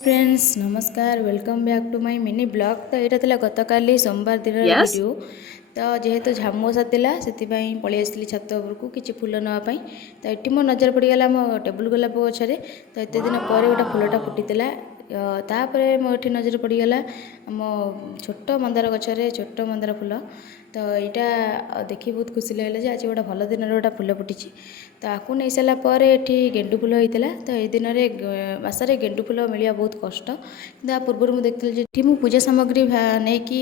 Friends नमस्कार welcome back to my mini blog. तो यहाँ था गतकाली सोमवार दिन Yes. वीडियो। तो जेहेतु झामू ओषा था से पलि आसली छत उपरको किसी फूल नापी। तो ये मो नजर पड़गला मो टेबुल गोलाप गचरे। तो एत दिन पर गोटे फूलटा फुटीला। तापर मो ये नजर पड़गला आम छोट मंदार गचरे छोट मंदार फूल। तो यहाँ देखी बहुत खुशी लगे जे आज गोटे भल दिन गोटे फूल फुटी। तो आपको नहीं सारापर ये गेंडु फूल होता। तो ये दिन में मसरे गेंडु फूल मिलवा बहुत कष्ट कि आ पूर्व मुझे देखी मुझे पूजा सामग्री नहीं कि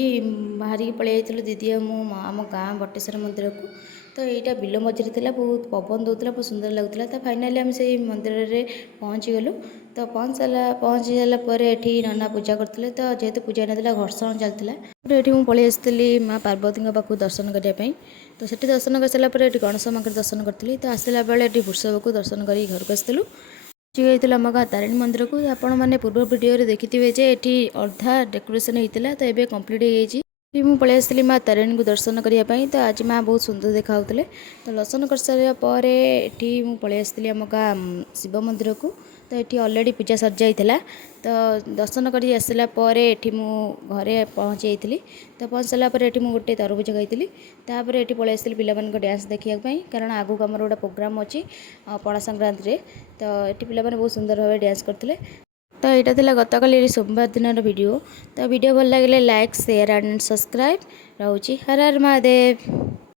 बाहर पलि दीदी आम गाँ बटेश्वर मंदिर को। तो यहाँ बिल मझे था बहुत पवन दूसरा बहुत सुंदर लगुला। तो फाइनाली आम से मंदिर में पहुँची गलु। तो पहुँची सारापर ये नना पूजा करते। तो जेहेतु पूजा ना घर्षण चलता ये मुझे पलि आसती माँ पार्वती पाखु दर्शन करने। तो से दर्शन कर सारापर ये गणेश माँ दर्शन करी। तो आसला बेले वृषभ को दर्शन कर घर को आसलु जाइए आम गाँ तारिणी मंदिर को। आपण मैंने पूर्व वीडियो देखिथे जे ये अर्धा डेकोरेशन होता। तो ये कम्प्लीट हो मुझे पलि आसती माँ तारिणी को दर्शन करने। तो आज माँ बहुत सुंदर देखा। तो दर्शन कर सारापर ये मुझे पलि आसती आम गाँ शिव मंदिर को। तो ये अलरेडी पूजा सर जाइए। तो दर्शन कर आसला ये घरे पहुँची जाइली। तो पहुँच सारापर ये मुझे गोटे तरबुज खाई। तापर ये पलि आसती पे डांस देखापी कारण आगू आम गोटे प्रोग्राम अच्छी पणा संक्रांति रे। तो ये पे बहुत सुंदर भाव डांस करते। तो यहाँ था गतकाली सोमवार दिन वीडियो। तो वीडियो भल लगे लाइक शेयर एंड सब्सक्राइब। रोची हर हर महादेव।